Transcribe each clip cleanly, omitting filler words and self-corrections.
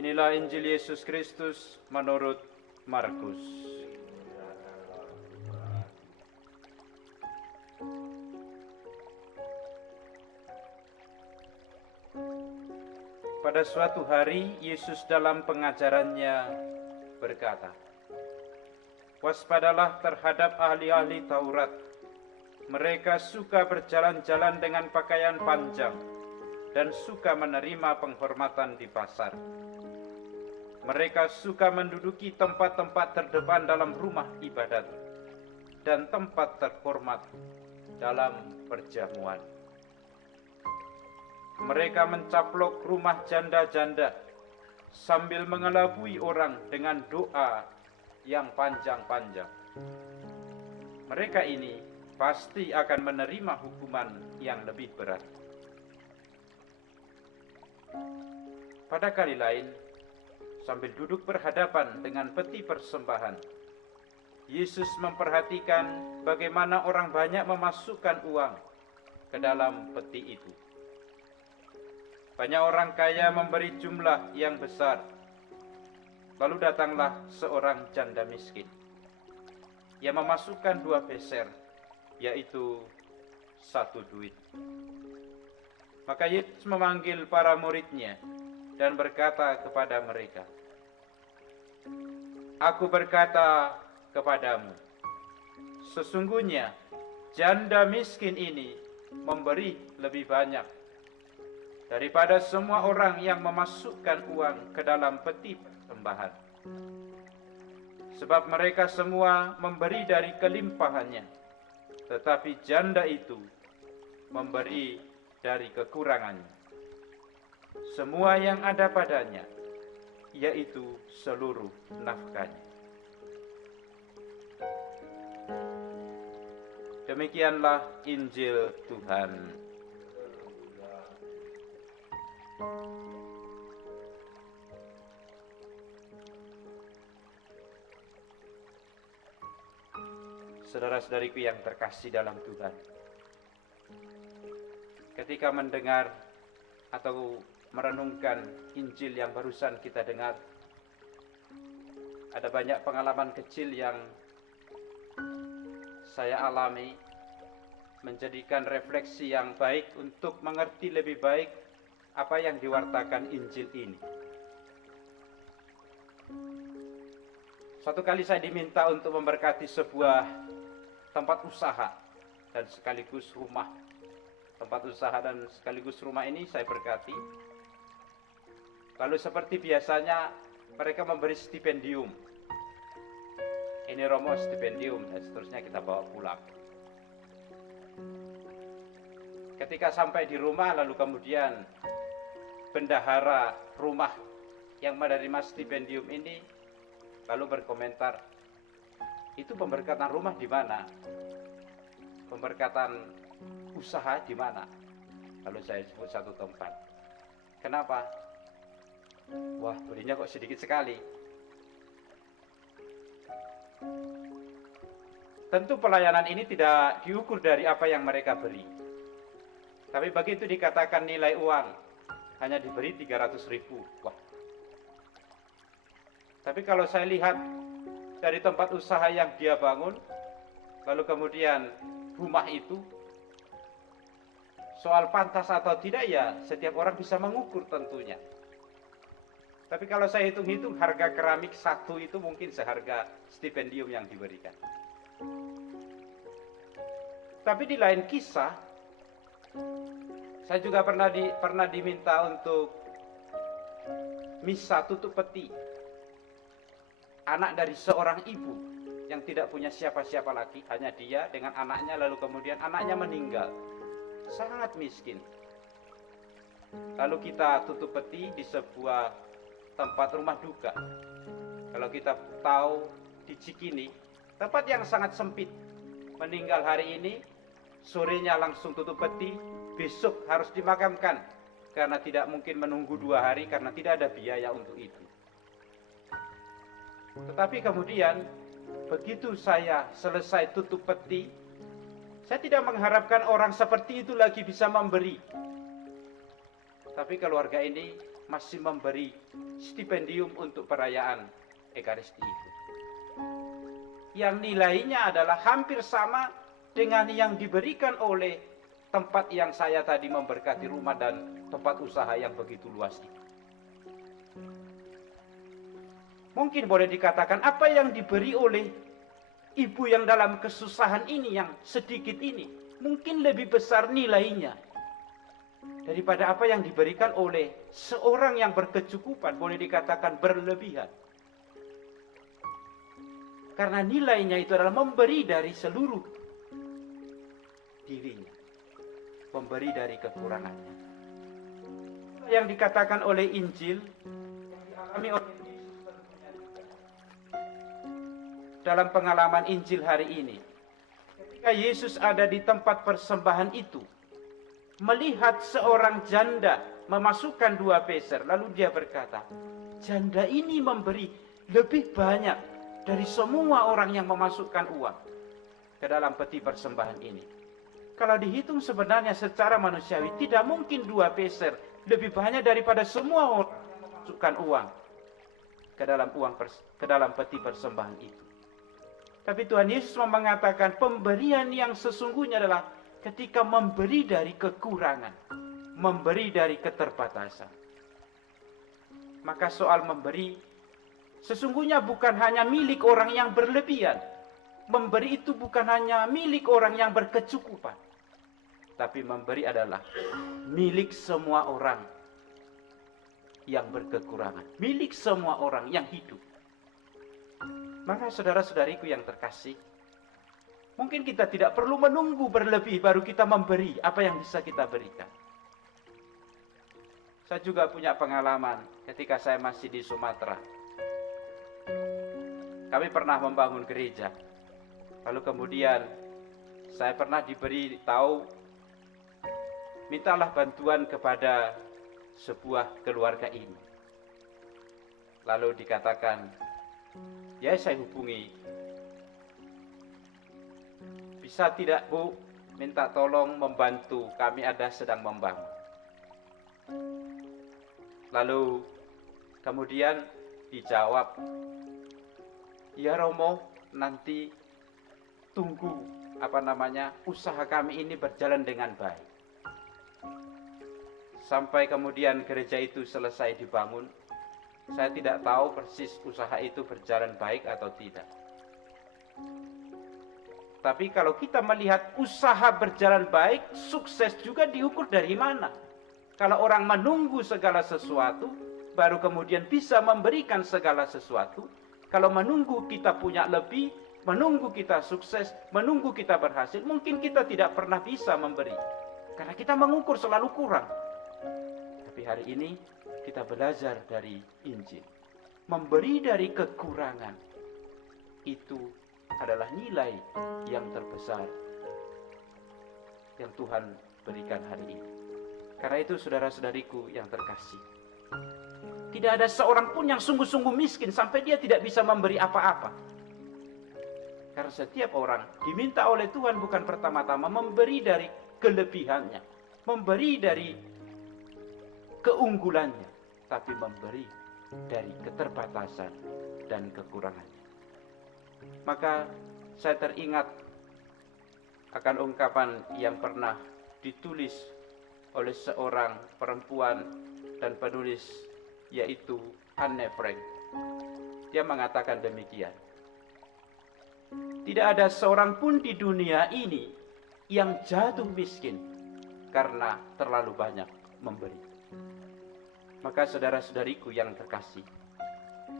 Inilah Injil Yesus Kristus menurut Markus. Pada suatu hari, Yesus dalam pengajarannya berkata, "Waspadalah terhadap ahli-ahli Taurat. Mereka suka berjalan-jalan dengan pakaian panjang dan suka menerima penghormatan di pasar. Mereka suka menduduki tempat-tempat terdepan dalam rumah ibadat dan tempat terhormat dalam perjamuan. Mereka mencaplok rumah janda-janda sambil mengelabui orang dengan doa yang panjang-panjang. Mereka ini pasti akan menerima hukuman yang lebih berat." Pada kali lain, sambil duduk berhadapan dengan peti persembahan, Yesus memperhatikan bagaimana orang banyak memasukkan uang ke dalam peti itu. Banyak orang kaya memberi jumlah yang besar. Lalu datanglah seorang janda miskin. Ia memasukkan 2 peser, yaitu 1 duit. Maka Yesus memanggil para muridnya dan berkata kepada mereka, "Aku berkata kepadamu, sesungguhnya janda miskin ini memberi lebih banyak daripada semua orang yang memasukkan uang ke dalam peti persembahan. Sebab mereka semua memberi dari kelimpahannya, tetapi janda itu memberi dari kekurangannya. Semua yang ada padanya, yaitu seluruh nafkahnya." Demikianlah Injil Tuhan. Saudara-saudariku yang terkasih dalam Tuhan, ketika mendengar atau merenungkan Injil yang barusan kita dengar, ada banyak pengalaman kecil yang saya alami, menjadikan refleksi yang baik untuk mengerti lebih baik apa yang diwartakan Injil ini. Suatu kali saya diminta untuk memberkati sebuah tempat usaha dan sekaligus rumah. Tempat usaha dan sekaligus rumah ini saya berkati. Lalu seperti biasanya mereka memberi stipendium. Ini Romo stipendium dan seterusnya kita bawa pulang. Ketika sampai di rumah, lalu kemudian bendahara rumah yang menerima stipendium ini lalu berkomentar, "Itu pemberkatan rumah di mana? Pemberkatan usaha di mana?" Lalu saya sebut satu tempat. "Kenapa?" "Wah, berinya kok sedikit sekali." Tentu pelayanan ini tidak diukur dari apa yang mereka beri. Tapi begitu dikatakan nilai uang hanya diberi 300.000. Wah. Tapi kalau saya lihat dari tempat usaha yang dia bangun, lalu kemudian rumah itu, soal pantas atau tidak ya setiap orang bisa mengukur tentunya. Tapi kalau saya hitung-hitung, harga keramik satu itu mungkin seharga stipendium yang diberikan. Tapi di lain kisah, saya juga pernah diminta untuk misa tutup peti anak dari seorang ibu yang tidak punya siapa-siapa lagi, hanya dia dengan anaknya, lalu kemudian anaknya meninggal, sangat miskin. Lalu kita tutup peti di sebuah tempat rumah duka. Kalau kita tahu di Cikini, tempat yang sangat sempit, meninggal hari ini, sorenya langsung tutup peti, besok harus dimakamkan. Karena tidak mungkin menunggu 2 hari karena tidak ada biaya untuk itu. Tetapi kemudian begitu saya selesai tutup peti, saya tidak mengharapkan orang seperti itu lagi bisa memberi. Tapi keluarga ini masih memberi stipendium untuk perayaan Ekaristi itu. Yang nilainya adalah hampir sama dengan yang diberikan oleh tempat yang saya tadi memberkati, rumah dan tempat usaha yang begitu luas itu. Mungkin boleh dikatakan apa yang diberi oleh ibu yang dalam kesusahan ini, yang sedikit ini, mungkin lebih besar nilainya daripada apa yang diberikan oleh seorang yang berkecukupan, boleh dikatakan berlebihan. Karena nilainya itu adalah memberi dari seluruh dirinya, memberi dari kekurangannya. Yang dikatakan oleh Injil, yang dialami oleh Yesus tentunya juga. Dalam pengalaman Injil hari ini, ketika Yesus ada di tempat persembahan itu, melihat seorang janda memasukkan 2 peser, lalu dia berkata, janda ini memberi lebih banyak dari semua orang yang memasukkan uang ke dalam peti persembahan ini. Kalau dihitung sebenarnya secara manusiawi, tidak mungkin 2 peser lebih banyak daripada semua orang yang memasukkan uang ke dalam peti persembahan itu. Tapi Tuhan Yesus mengatakan pemberian yang sesungguhnya adalah ketika memberi dari kekurangan, memberi dari keterbatasan. Maka soal memberi sesungguhnya bukan hanya milik orang yang berlebihan. Memberi itu bukan hanya milik orang yang berkecukupan. Tapi memberi adalah milik semua orang yang berkekurangan. Milik semua orang yang hidup. Maka saudara-saudariku yang terkasih, mungkin kita tidak perlu menunggu berlebih baru kita memberi apa yang bisa kita berikan. Saya juga punya pengalaman ketika saya masih di Sumatera. Kami pernah membangun gereja. Lalu kemudian saya pernah diberi tahu, mintalah bantuan kepada sebuah keluarga ini. Lalu dikatakan, ya saya hubungi. Bisa tidak Bu, minta tolong membantu, kami ada sedang membangun. Lalu kemudian dijawab, ya Romo, nanti tunggu usaha kami ini berjalan dengan baik. Sampai kemudian gereja itu selesai dibangun, saya tidak tahu persis usaha itu berjalan baik atau tidak. Tapi kalau kita melihat usaha berjalan baik, sukses juga diukur dari mana? Kalau orang menunggu segala sesuatu, baru kemudian bisa memberikan segala sesuatu. Kalau menunggu kita punya lebih, menunggu kita sukses, menunggu kita berhasil, mungkin kita tidak pernah bisa memberi. Karena kita mengukur selalu kurang. Tapi hari ini kita belajar dari Injil. Memberi dari kekurangan itu adalah nilai yang terbesar yang Tuhan berikan hari ini. Karena itu saudara-saudariku yang terkasih, tidak ada seorang pun yang sungguh-sungguh miskin sampai dia tidak bisa memberi apa-apa. Karena setiap orang diminta oleh Tuhan bukan pertama-tama memberi dari kelebihannya, memberi dari keunggulannya, tapi memberi dari keterbatasan dan kekurangannya. Maka saya teringat akan ungkapan yang pernah ditulis oleh seorang perempuan dan penulis, yaitu Anne Frank. Dia mengatakan demikian, tidak ada seorang pun di dunia ini yang jatuh miskin karena terlalu banyak memberi. Maka saudara-saudariku yang terkasih,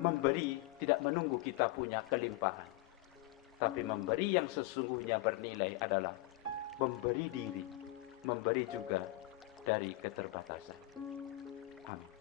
memberi tidak menunggu kita punya kelimpahan, tapi memberi yang sesungguhnya bernilai adalah memberi diri, memberi juga dari keterbatasan. Amin.